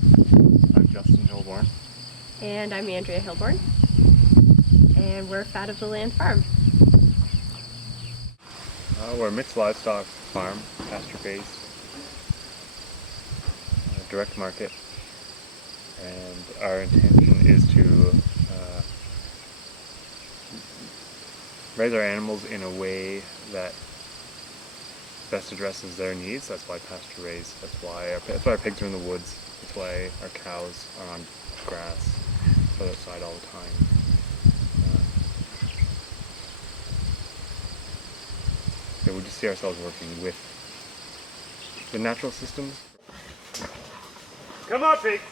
I'm Justin Hilborn. And I'm Andrea Hilborn. And we're Fat of the Land Farm. We're a mixed livestock farm, pasture-based, direct market, and our intention is to raise our animals in a way that best addresses their needs. That's why pasture raised. That's why our pigs are in the woods. That's why our cows are on grass, outside all the time. So we just see ourselves working with the natural systems. Come on, pigs!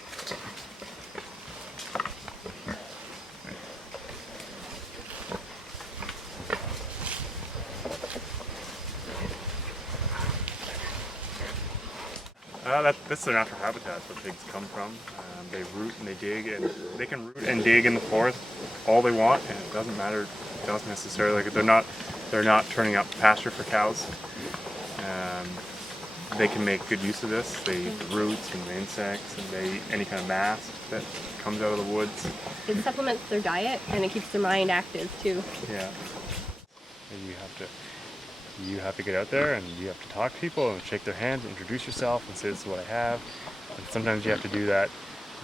This is their natural habitat. That's where pigs come from. They root and they dig, and they can root and dig in the forest all they want, and it doesn't matter. It doesn't necessarily. They're not turning up pasture for cows. They can make good use of this. They eat the roots and the insects, and they eat any kind of mast that comes out of the woods. It supplements their diet, and it keeps their mind active too. Yeah. You have to get out there and you have to talk to people and shake their hands, introduce yourself and say, this is what I have. And sometimes you have to do that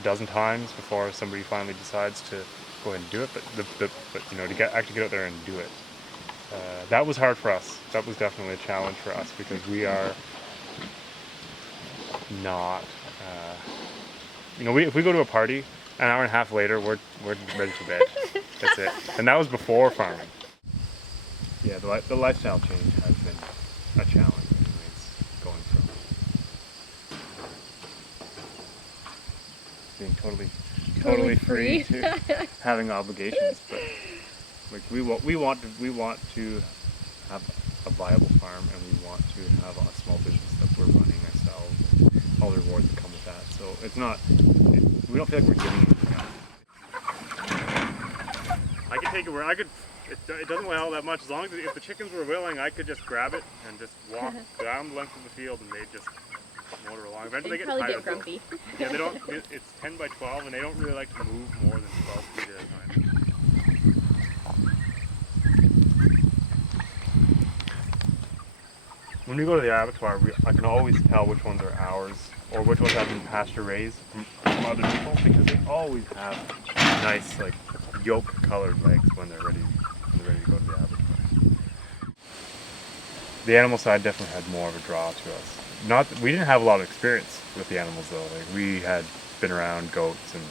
a dozen times before somebody finally decides to go ahead and do it. But to actually get out there and do it, that was hard for us. That was definitely a challenge for us because we are not, if we go to a party, an hour and a half later, we're ready for bed. That's it. And that was before farming. Yeah, the lifestyle change has been a challenge anyways, going from being totally free to having obligations. But like we want to have a viable farm, and we want to have a small business that we're running ourselves, all the rewards that come with that. So we don't feel like we're giving anything up. I could take it where I could. It doesn't weigh all that much. As long as if the chickens were willing, I could just grab it and just walk down the length of the field, and they'd just motor along. Eventually, they probably tired. Get grumpy. Yeah, they don't. It's 10 by 12, and they don't really like to move more than 12 feet at a time. When we go to the abattoir, I can always tell which ones are ours or which ones have been pasture raised from other people because they always have nice yolk-colored legs when they're ready to go to the abattoir. The animal side definitely had more of a draw to us. We didn't have a lot of experience with the animals though. We had been around goats and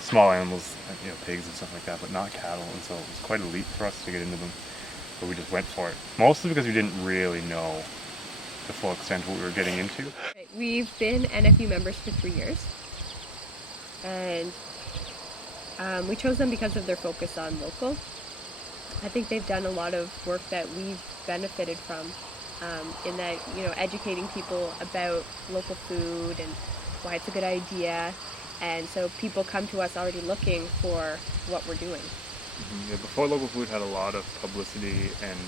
small animals, pigs and stuff like that, but not cattle, and so it was quite a leap for us to get into them. But we just went for it, mostly because we didn't really know the full extent of what we were getting into. We've been NFU members for 3 years, and we chose them because of their focus on local. I think they've done a lot of work that we've benefited from, in that, educating people about local food and why it's a good idea. And so people come to us already looking for what we're doing. Mm-hmm. Yeah, before local food had a lot of publicity and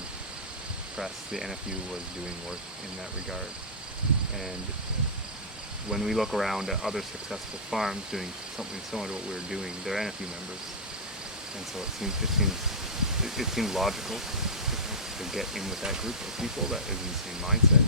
press, the NFU was doing work in that regard. And when we look around at other successful farms doing something similar to what we were doing, they're NFU members, and so it seemed logical to get in with that group of people that is in the same mindset.